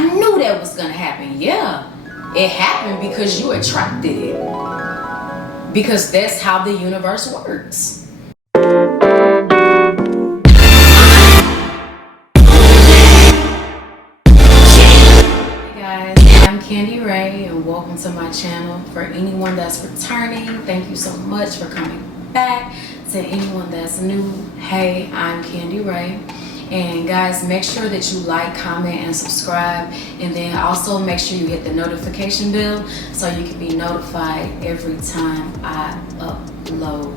I knew that was gonna happen. Yeah, it happened because you attracted it. Because that's how the universe works. Hey guys, I'm Khandi Ray and welcome to my channel. For anyone that's returning, thank you so much for coming back. To anyone that's new, hey, I'm Khandi Ray. And guys, make sure that you like, comment, and subscribe. And then also make sure you hit the notification bell so you can be notified every time I upload.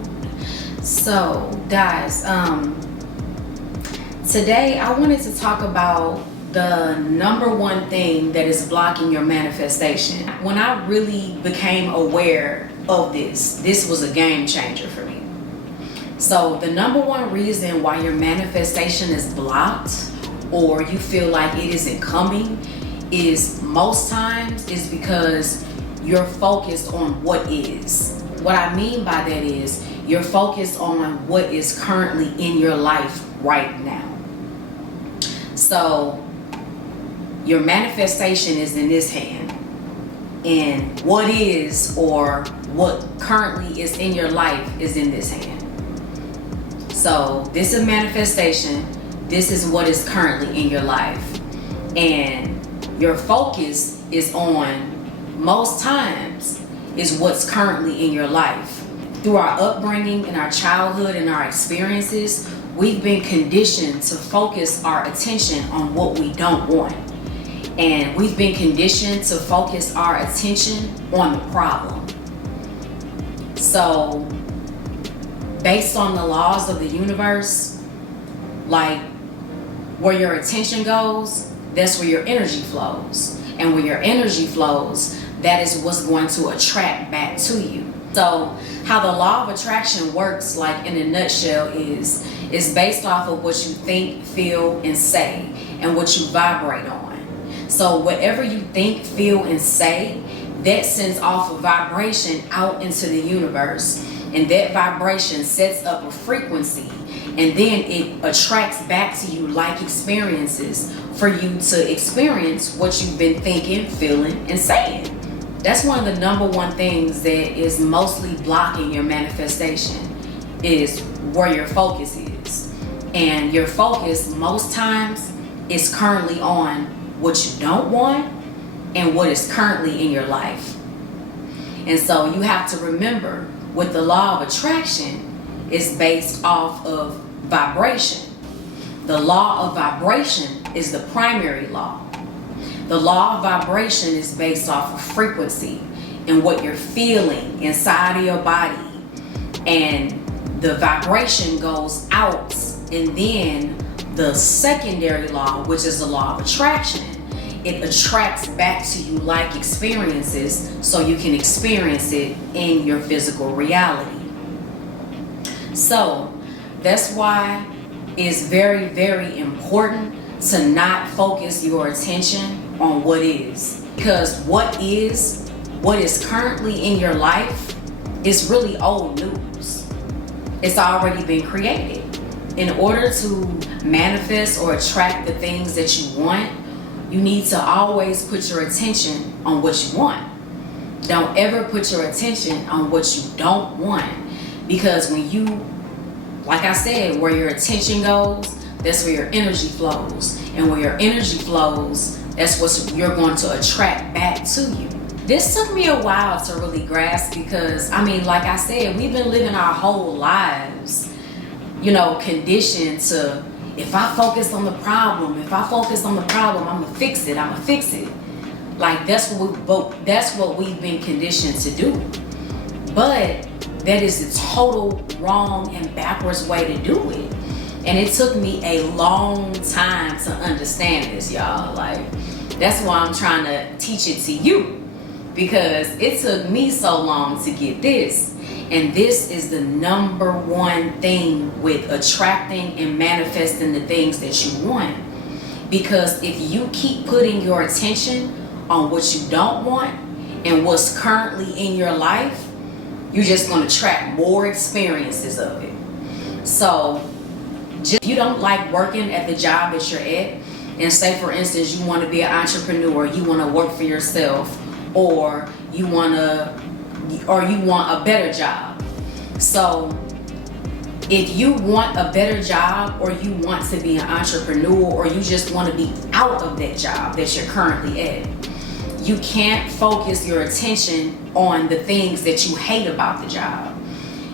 So guys, today I wanted to talk about the number one thing that is blocking your manifestation. When I really became aware of this was a game changer for me. So the number one reason why your manifestation is blocked or you feel like it isn't coming is most times is because you're focused on what is. What I mean by that is you're focused on what is currently in your life right now. So your manifestation is in this hand, and what is or what currently is in your life is in this hand. So this is manifestation. This is what is currently in your life. And your focus is on, most times, is what's currently in your life. Through our upbringing and our childhood and our experiences, we've been conditioned to focus our attention on what we don't want. And we've been conditioned to focus our attention on the problem. So, based on the laws of the universe, like where your attention goes, that's where your energy flows. And where your energy flows, that is what's going to attract back to you. So how the law of attraction works, like in a nutshell, is based off of what you think, feel, and say, and what you vibrate on. So whatever you think, feel, and say, that sends off a vibration out into the universe. And that vibration sets up a frequency, and then it attracts back to you like experiences for you to experience what you've been thinking, feeling, and saying. That's one of the number one things that is mostly blocking your manifestation, is where your focus is. And your focus most times is currently on what you don't want and what is currently in your life. And so you have to remember, with the law of attraction, is based off of vibration. The law of vibration is the primary law. The law of vibration is based off of frequency and what you're feeling inside of your body. And the vibration goes out, and then the secondary law, which is the law of attraction, it attracts back to you like experiences so you can experience it in your physical reality. So that's why it's very, very important to not focus your attention on what is. Because what is currently in your life is really old news. It's already been created. In order to manifest or attract the things that you want, you need to always put your attention on what you want. Don't ever put your attention on what you don't want. Because when you, like I said, where your attention goes, that's where your energy flows. And where your energy flows, that's what you're going to attract back to you. This took me a while to really grasp because, I mean, like I said, we've been living our whole lives, conditioned to, if I focus on the problem, I'm gonna fix it. Like that's what we've been conditioned to do. But that is the total wrong and backwards way to do it. And it took me a long time to understand this, y'all. Like, that's why I'm trying to teach it to you, because it took me so long to get this. And this is the number one thing with attracting and manifesting the things that you want. Because if you keep putting your attention on what you don't want and what's currently in your life, you're just going to attract more experiences of it. So, if you don't like working at the job that you're at, And say, for instance, you want to be an entrepreneur, you want to work for yourself, or you want a better job. So if you want a better job, or you want to be an entrepreneur, or you just want to be out of that job that you're currently at, you can't focus your attention on the things that you hate about the job.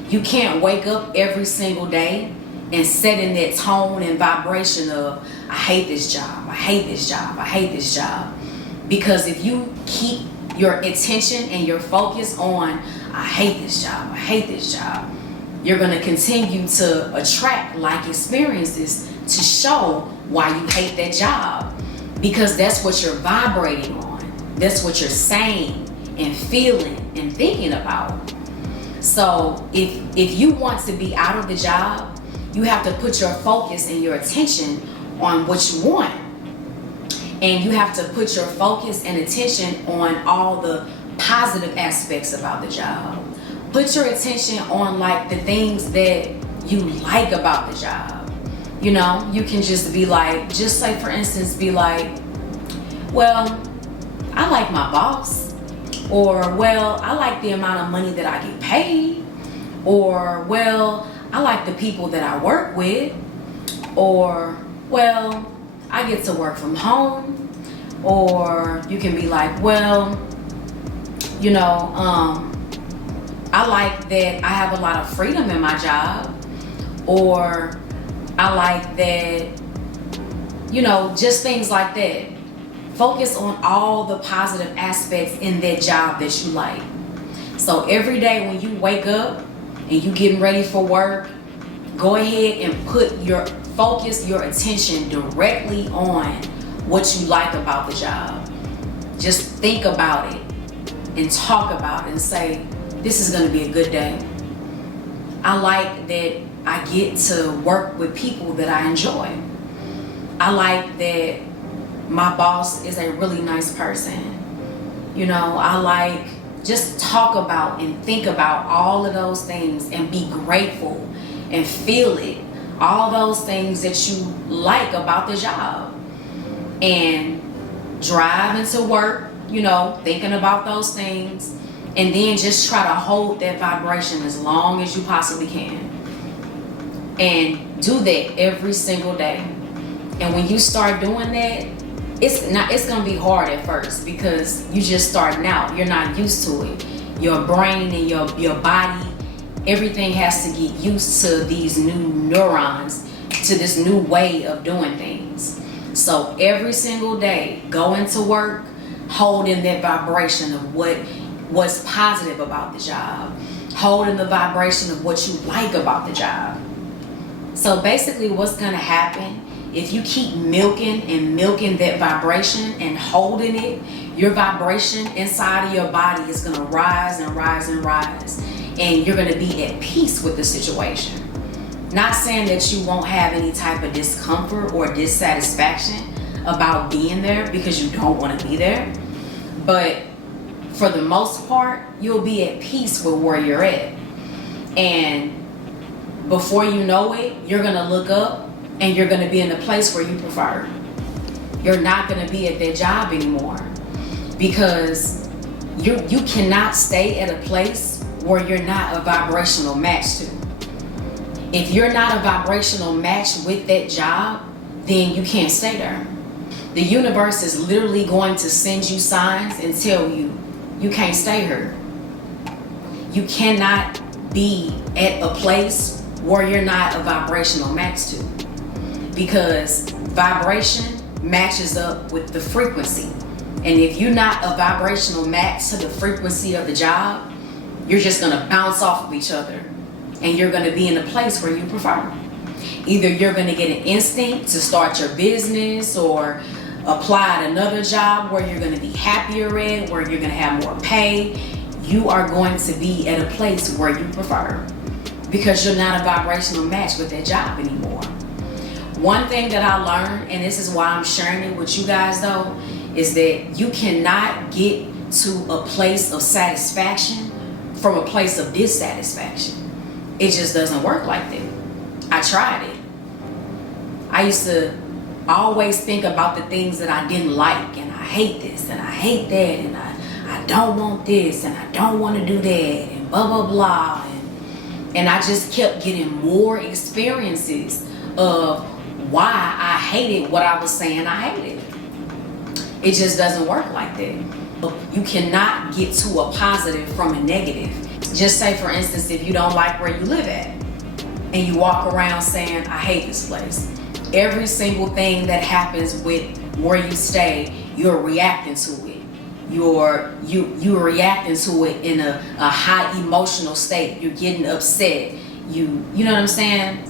You can't wake up every single day and set in that tone and vibration of, I hate this job, I hate this job, I hate this job. Because if you keep your attention and your focus on, I hate this job, I hate this job, you're going to continue to attract like experiences to show why you hate that job. Because that's what you're vibrating on. That's what you're saying and feeling and thinking about. So if you want to be out of the job, you have to put your focus and your attention on what you want. And you have to put your focus and attention on all the positive aspects about the job. Put your attention on like the things that you like about the job. You know, you can just be like, just like for instance, be like, well, I like my boss. Or, well, I like the amount of money that I get paid. Or, well, I like the people that I work with. Or, well, I get to work from home. Or you can be like, well, you know, I like that I have a lot of freedom in my job. Or I like that, you know, just things like that. Focus on all the positive aspects in that job that you like. So every day when you wake up and you getting ready for work, go ahead and focus your attention directly on what you like about the job. Just think about it and talk about it and say, this is going to be a good day. I like that I get to work with people that I enjoy. I like that my boss is a really nice person. You know, I like, just talk about and think about all of those things and be grateful and feel it. All those things that you like about the job. And drive into work, you know, thinking about those things. And then just try to hold that vibration as long as you possibly can. And do that every single day. And when you start doing that, it's gonna be hard at first because you just starting out. You're not used to it. Your brain and your body, everything has to get used to these new neurons, to this new way of doing things. So every single day, go into work holding that vibration of what's positive about the job, holding the vibration of what you like about the job. So basically what's gonna happen, if you keep milking that vibration and holding it, your vibration inside of your body is gonna rise and rise and rise. And you're gonna be at peace with the situation. Not saying that you won't have any type of discomfort or dissatisfaction about being there because you don't wanna be there. But for the most part, you'll be at peace with where you're at. And before you know it, you're gonna look up and you're gonna be in the place where you prefer. You're not gonna be at that job anymore because you cannot stay at a place where you're not a vibrational match to. If you're not a vibrational match with that job, then you can't stay there. The universe is literally going to send you signs and tell you, you can't stay here. You cannot be at a place where you're not a vibrational match to. Because vibration matches up with the frequency. And if you're not a vibrational match to the frequency of the job, you're just gonna bounce off of each other. And you're gonna be in a place where you prefer. Either you're gonna get an instinct to start your business or apply at another job where you're gonna be happier at, where you're gonna have more pay. You are going to be at a place where you prefer because you're not a vibrational match with that job anymore. One thing that I learned, and this is why I'm sharing it with you guys though, is that you cannot get to a place of satisfaction from a place of dissatisfaction. It just doesn't work like that. I tried it. I used to always think about the things that I didn't like, and I hate this and I hate that, and I don't want this and I don't want to do that, and blah blah blah, and I just kept getting more experiences of why I hated what I was saying I hated. It just doesn't work like that. You cannot get to a positive from a negative. Just say, for instance, if you don't like where you live at and you walk around saying, I hate this place. Every single thing that happens with where you stay, you're reacting to it. You're reacting to it in a high emotional state. You're getting upset. You know what I'm saying?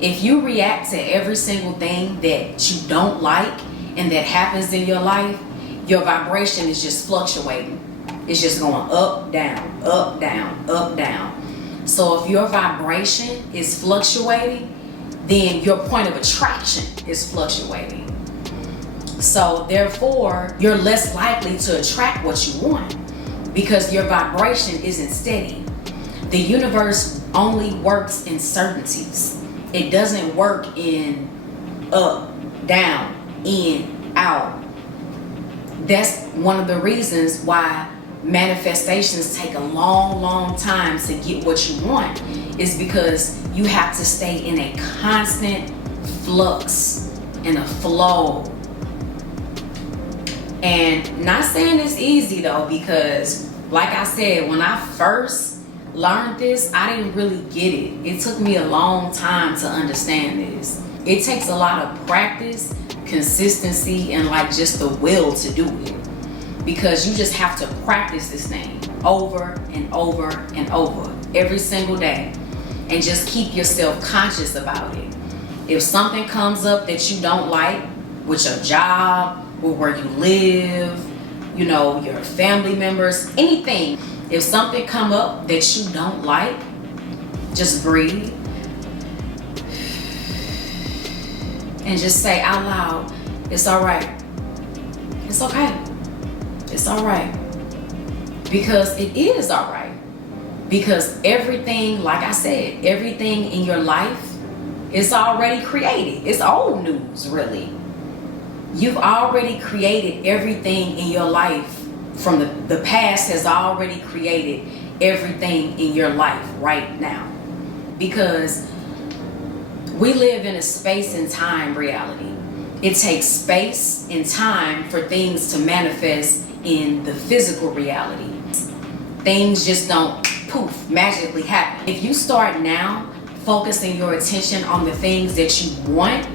If you react to every single thing that you don't like and that happens in your life, your vibration is just fluctuating. It's just going up, down, up, down, up, down. So if your vibration is fluctuating, then your point of attraction is fluctuating. So therefore, you're less likely to attract what you want because your vibration isn't steady. The universe only works in certainties. It doesn't work in up, down, in, out. That's one of the reasons why manifestations take a long time to get what you want, is because you have to stay in a constant flux, in a flow. And not saying it's easy though, because like I said, when I first learned this, I didn't really get it. It took me a long time to understand this. It takes a lot of practice, consistency, and like just the will to do it. Because you just have to practice this thing over and over and over every single day, and just keep yourself conscious about it. If something comes up that you don't like with your job or where you live, you know, your family members, anything, if something come up that you don't like, just breathe and just say out loud, it's all right. It's okay. It's all right. Because it is all right. Because everything, like I said, everything in your life is already created. It's old news, really. You've already created everything in your life. From the past has already created everything in your life right now. Because we live in a space and time reality. It takes space and time for things to manifest in the physical reality. Things just don't poof, magically happen. If you start now focusing your attention on the things that you want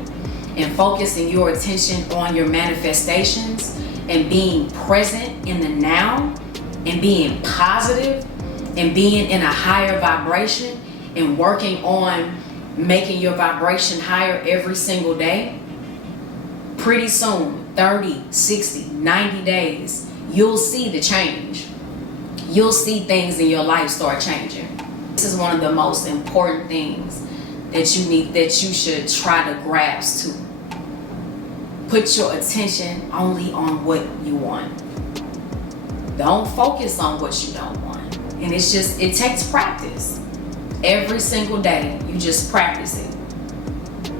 and focusing your attention on your manifestations and being present in the now and being positive and being in a higher vibration and working on making your vibration higher every single day, pretty soon, 30, 60, 90 days, you'll see the change. You'll see things in your life start changing. This is one of the most important things that you should try to grasp to. Put your attention only on what you want. Don't focus on what you don't want. And it takes practice. Every single day, you just practice it.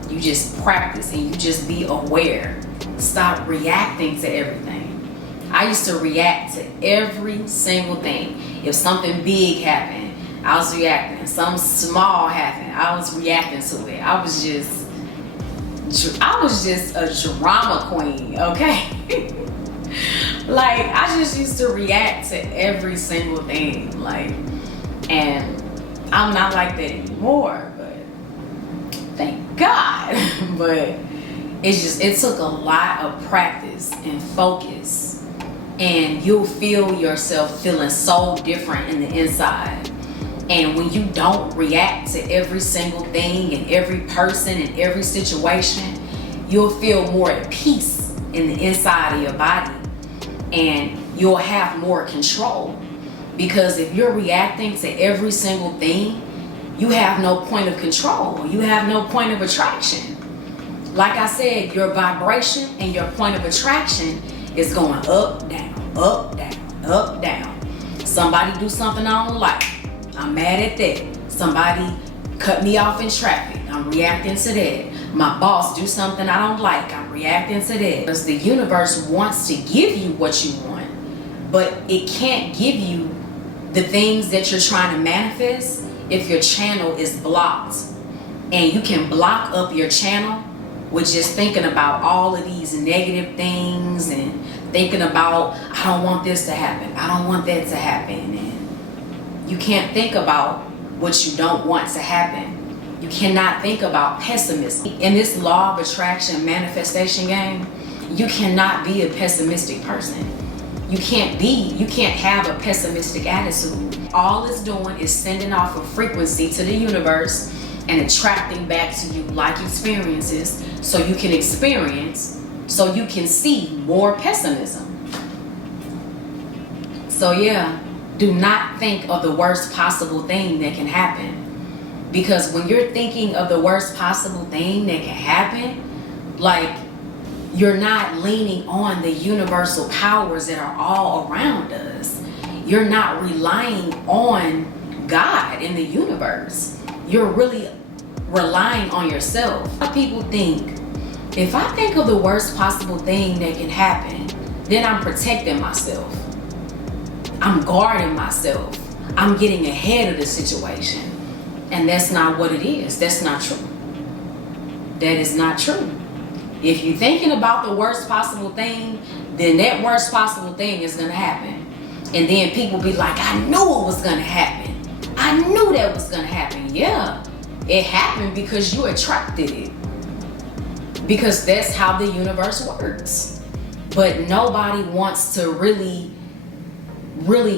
You just practice and you just be aware. Stop reacting to everything. I used to react to every single thing. If something big happened, I was reacting. Something small happened, I was reacting to it. I was just a drama queen, okay? Like, I just used to react to every single thing. And I'm not like that anymore, but thank God. But it took a lot of practice and focus. And you'll feel yourself feeling so different in the inside. And when you don't react to every single thing and every person and every situation, you'll feel more at peace in the inside of your body. And you'll have more control. Because if you're reacting to every single thing, you have no point of control. You have no point of attraction. Like I said, your vibration and your point of attraction is going up, down, up, down, up, down. Somebody do something I don't like. I'm mad at that. Somebody cut me off in traffic. I'm reacting to that. My boss do something I don't like. I'm reacting to that. Because the universe wants to give you what you want, but it can't give you the things that you're trying to manifest if your channel is blocked. And you can block up your channel with just thinking about all of these negative things and thinking about, I don't want this to happen, I don't want that to happen. And you can't think about what you don't want to happen. You cannot think about pessimism. In this law of attraction manifestation game, you cannot be a pessimistic person. You can't have a pessimistic attitude. All it's doing is sending off a frequency to the universe and attracting back to you like experiences, so you can experience, so you can see more pessimism. So yeah, do not think of the worst possible thing that can happen. Because when you're thinking of the worst possible thing that can happen, like, you're not leaning on the universal powers that are all around us. You're not relying on God in the universe. You're really relying on yourself. A lot of people think, if I think of the worst possible thing that can happen, then I'm protecting myself. I'm guarding myself. I'm getting ahead of the situation. And that's not what it is. That's not true. That is not true. If you're thinking about the worst possible thing, then that worst possible thing is going to happen. And then people be like, I knew it was going to happen. I knew that was going to happen. Yeah, it happened because you attracted it. Because that's how the universe works. But nobody wants to really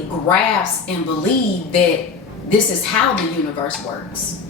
grasp and believe that this is how the universe works.